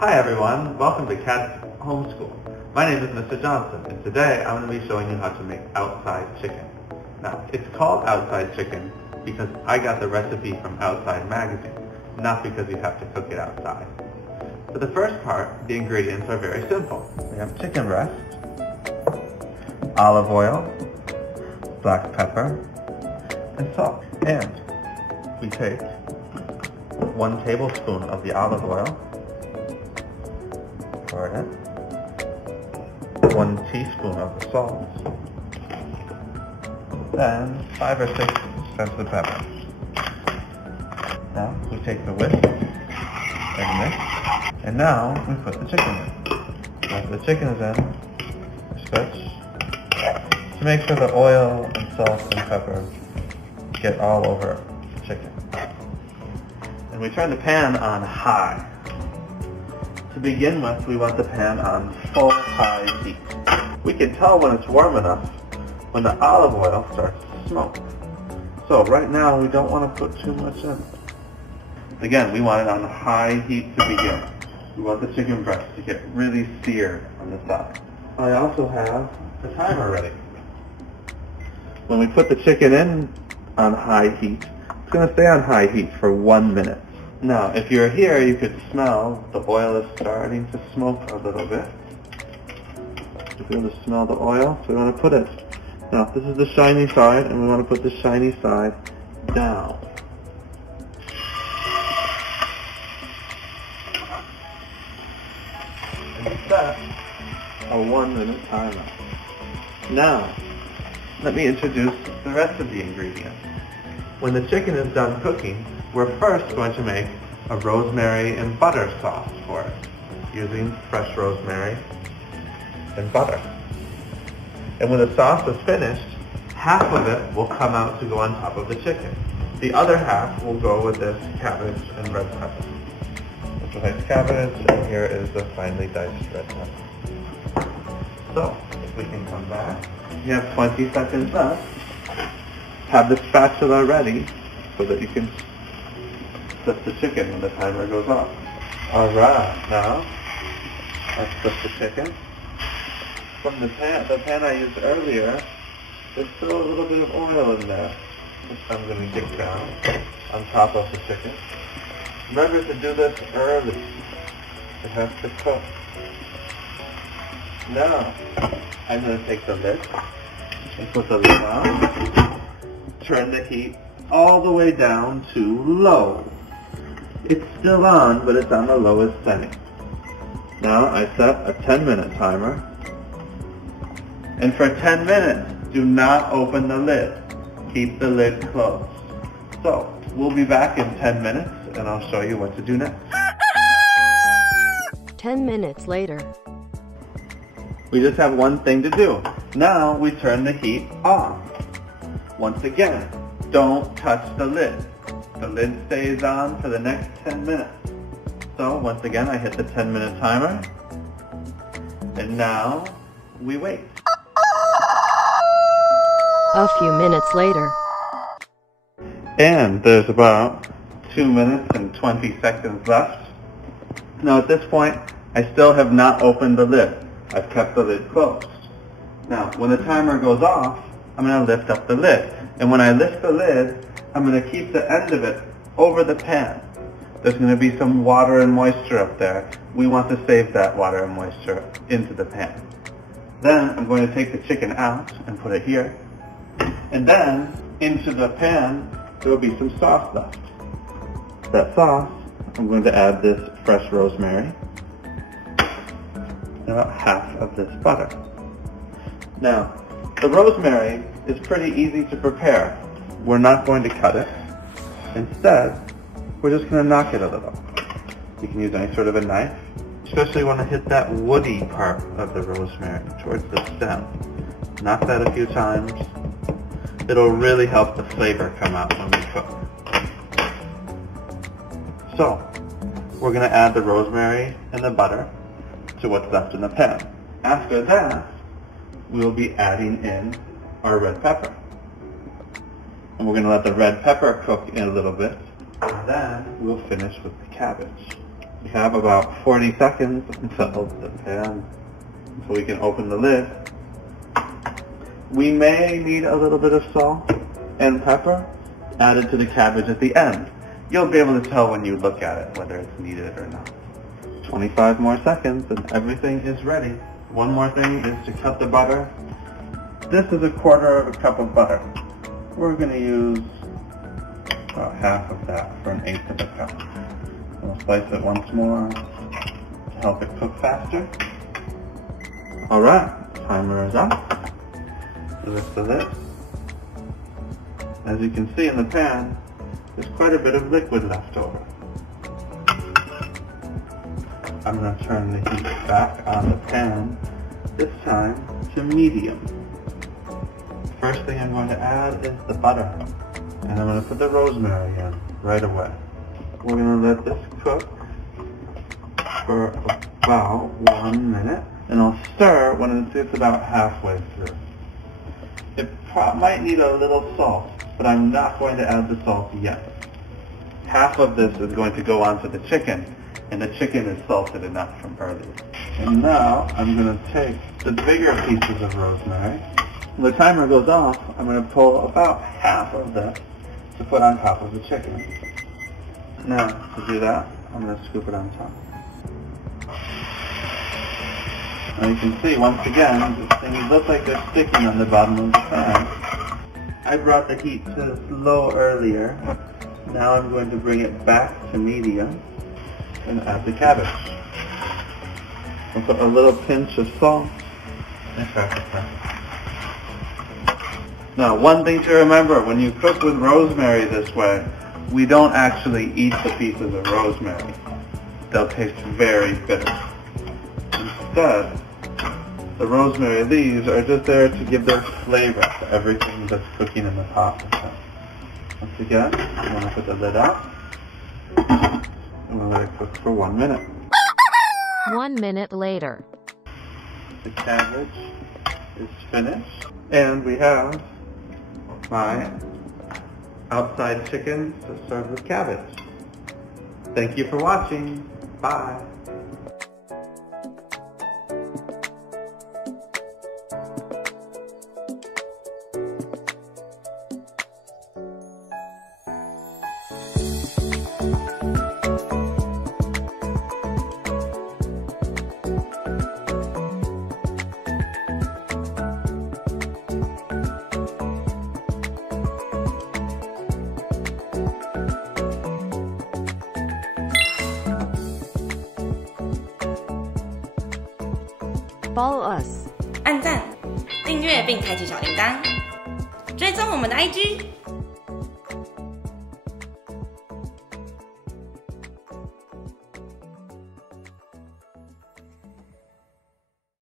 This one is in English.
Hi everyone, welcome to Cat's Homeschool. My name is Mr. Johnson, and today I'm going to be showing you how to make Outside Chicken. Now, it's called Outside Chicken because I got the recipe from Outside Magazine, not because you have to cook it outside. For the first part, the ingredients are very simple. We have chicken breast, olive oil, black pepper, and salt. And we take 1 tablespoon of the olive oil, pour it in, 1 teaspoon of the salt, then 5 or 6 cents of pepper. Now we take the whisk and mix, and now we put the chicken in. After the chicken is in, we switch to make sure the oil and salt and pepper get all over the chicken. And we turn the pan on high. To begin with, we want the pan on full high heat. We can tell when it's warm enough when the olive oil starts to smoke. So right now we don't want to put too much in. Again, we want it on high heat to begin. We want the chicken breast to get really seared on the side. I also have the timer ready. When we put the chicken in on high heat, it's going to stay on high heat for 1 minute. Now, if you're here, you could smell the oil is starting to smoke a little bit. You'll be able to smell the oil, so we want to put it. Now, this is the shiny side, and we want to put the shiny side down. And set a 1 minute timer. Now, let me introduce the rest of the ingredients. When the chicken is done cooking, we're first going to make a rosemary and butter sauce for it, using fresh rosemary and butter. And when the sauce is finished, half of it will come out to go on top of the chicken. The other half will go with this cabbage and red pepper. This is nice cabbage, and here is the finely diced red pepper. So, if we can come back, you have 20 seconds left. Have the spatula ready so that you can flip the chicken when the timer goes off. Alright, now let's flip the chicken. From the pan I used earlier, there's still a little bit of oil in there, which I'm going to kick down on top of the chicken. Remember to do this early. It has to cook. Now, I'm going to take the lid and put the lid on. Turn the heat all the way down to low. It's still on, but it's on the lowest setting. Now I set a 10-minute timer. And for 10 minutes, do not open the lid. Keep the lid closed. So, we'll be back in 10 minutes, and I'll show you what to do next. 10 minutes later. We just have one thing to do. Now we turn the heat off. Once again, don't touch the lid. The lid stays on for the next 10 minutes. So once again, I hit the 10-minute timer. And now we wait. A few minutes later. And there's about 2 minutes and 20 seconds left. Now at this point, I still have not opened the lid. I've kept the lid closed. Now, when the timer goes off, I'm going to lift up the lid. And when I lift the lid, I'm going to keep the end of it over the pan. There's going to be some water and moisture up there. We want to save that water and moisture into the pan. Then I'm going to take the chicken out and put it here. And then into the pan, there will be some sauce left. That sauce, I'm going to add this fresh rosemary and about half of this butter. Now, the rosemary is pretty easy to prepare. We're not going to cut it. Instead, we're just going to knock it a little. You can use any sort of a knife. Especially want to hit that woody part of the rosemary towards the stem. Knock that a few times. It'll really help the flavor come out when we cook. So, we're going to add the rosemary and the butter to what's left in the pan. After that, we will be adding in our red pepper. And we're going to let the red pepper cook in a little bit. And then we'll finish with the cabbage. We have about 40 seconds until we can open the lid. We may need a little bit of salt and pepper added to the cabbage at the end. You'll be able to tell when you look at it whether it's needed or not. 25 more seconds and everything is ready. One more thing is to cut the butter. This is 1/4 cup of butter. We're going to use about half of that for 1/8 of a cup. We'll slice it once more to help it cook faster. Alright, timer is up. Lift the lid. As you can see in the pan, there's quite a bit of liquid left over. I'm going to turn the heat back on the pan, this time to medium. First thing I'm going to add is the butter, and I'm going to put the rosemary in right away. We're going to let this cook for about 1 minute, and I'll stir when it's about halfway through. It might need a little salt, but I'm not going to add the salt yet. Half of this is going to go onto the chicken, and the chicken is salted enough from earlier. And now I'm going to take the bigger pieces of rosemary. When the timer goes off, I'm going to pull about half of this to put on top of the chicken. Now, to do that, I'm going to scoop it on top. Now you can see, once again, things look like they're sticking on the bottom of the pan. I brought the heat to low earlier. Now I'm going to bring it back to medium and add the cabbage. I'll put a little pinch of salt and pepper. Now, one thing to remember, when you cook with rosemary this way, we don't actually eat the pieces of rosemary. They'll taste very bitter. Instead, the rosemary leaves are just there to give their flavor to everything that's cooking in the pot. So, once again, I'm going to put the lid up. I'm going to let it cook for 1 minute. 1 minute later. The cabbage is finished, and we have my outside chicken to serve with cabbage. Thank you for watching. Bye. Follow us. 按赞、订阅并开启小铃铛，追踪我们的IG。